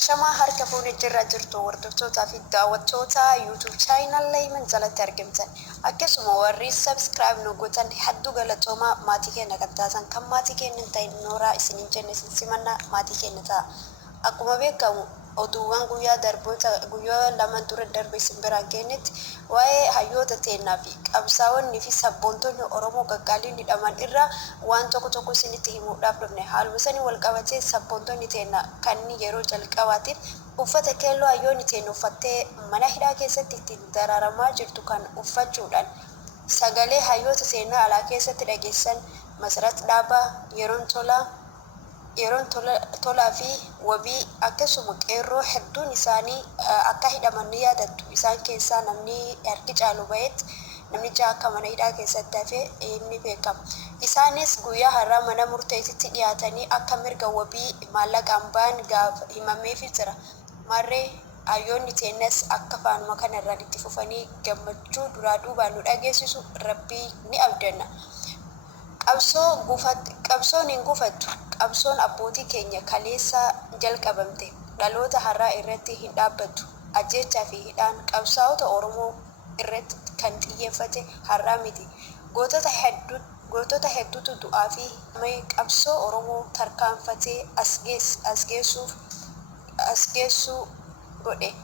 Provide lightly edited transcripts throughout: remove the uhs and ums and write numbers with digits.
Shama harka fuuni jirra jirtu hordoftoota fi daawwattoota YouTube channel Layman jalatti argamtan. Akkasuma warri subscribe nu gootan hedduu galatoomaa maatii keenya kan taatan kan maatii keenya ta'in nooraa isiniin jenne simanna maatii keenya ta'a. Akkuma beekamu oduuwwan guyyaa lama dura darbe simbiraan kennetti waa'ee hayyoota teennaa fi qabsaa'onni fi sabboontonni Oromoo gaggaalii hidhaman irraa waan tokko isinitti himuudhaaf dhufne. Haaluma sanii wal qabatee sabboontonni teennaa kan yeroo jalqabaatiif uffata keelloo hayyoonni teenna uffattee mana hidhaa keessatti ittiin dararamaa jirtu kan uffachuudhaan sagalee hayyoota teennaa alaa keessatti dhageessan Meserat Yeroon tolaa fi Wabii akkasuma qeerroo hedduun isaanii akka hidhaman ni yaadattu. Isaan keessaa namni harki caalu bahetti namicha akka mana hidhaa keessatti hafee inni beekama. Isaanis guyyaa har'aa mana murteessitti dhiyaatanii akka mirga wabii maallaqaan ba'an gaafa himameefii jira. Marree hayyoonni teennas akka faanuma kanarraan itti fufanii gammachuu duraa duubaan nu dhageessisu Rabbii ni abdanna. Qabsoon hin gufattu. Qabsoon abbootii keenya kaleessa jalqabamte dhaloota har'aa irratti hin dhaabbattu. Ajjechaa fi hidhaan qabsaa'ota Oromoo irratti kan xiyyeeffate har'aa miti. Gootota hedduutu du'aa fi qabsoo Oromoo tarkaanfatee as geessuu godhe.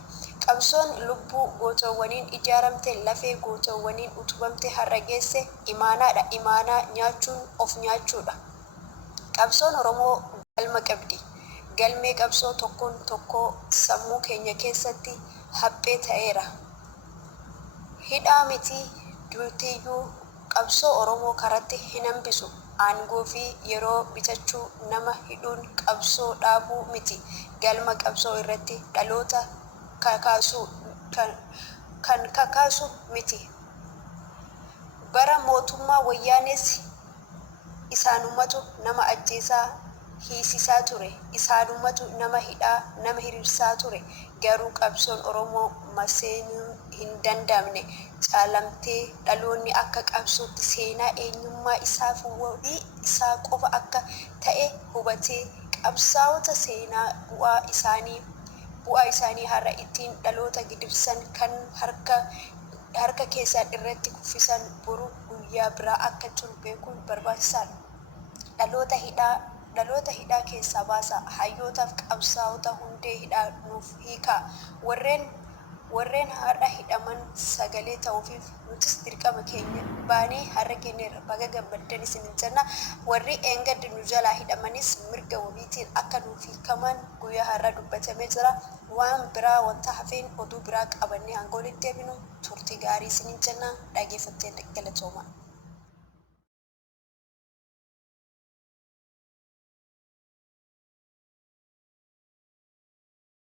Qabsoon lubbuu gootawwaniin ijaaramte lafee gootawwaniin utubamte har'a geesse imaanaadha. Imaanaa nyaachuun of nyaachuudha. Qabsoon Oromoo galma qabdi. Galmee qabsoo tokkoon tokkoo sammuu keenya keessatti haphee ta'eera. Hidhaa miti duutiyyuu qabsoo Oromoo karatti hin hambisu. Aangoo fi yeroo bitachuu nama hidhuun qabsoo dhaabuu miti. Galma qabsoo irratti dhaloota kakaasu miti. Bara mootummaa wayyaanes isaanumatu nama ajjeesaa hiisisaa ture. Isaanumatu nama hidhaa nama hiriirsaa ture. Garuu qabsoon Oromoo maseenuu hin danda'amne. Caalamtee dhaloonni akka qabsootti seenaa eenyummaa isaa fi wabii isaa qofa akka ta'e hubatee qabsaa'ota seenaa bu'aa isaanii har'a ittiin dhaloota gidirsan kan harka keessaan irratti kuffisan boru guyyaa biraa akka jiru beekuun barbaachisaadha. Dhaloota hidhaa keessaa baasa. Hayyootaaf qabsaa'ota hundee hidhaa nuuf hiikaa. Warreen har'a hidhaman sagalee ta'uufiif nutis dirqama keenya baanee har'a kenneerra. Baga gammaddan isinin jenna. Warri eengaddi nu jalaa hidhamanis mirga wabiitiin akka nuuf hiikaman guyyaa har'a dubbatamee jira. Waan biraa wanta hafeen oduu biraa qabannee hanga walitti deebinu turtii gaarii isinin jenna. Dhaggeeffatteen galatooma.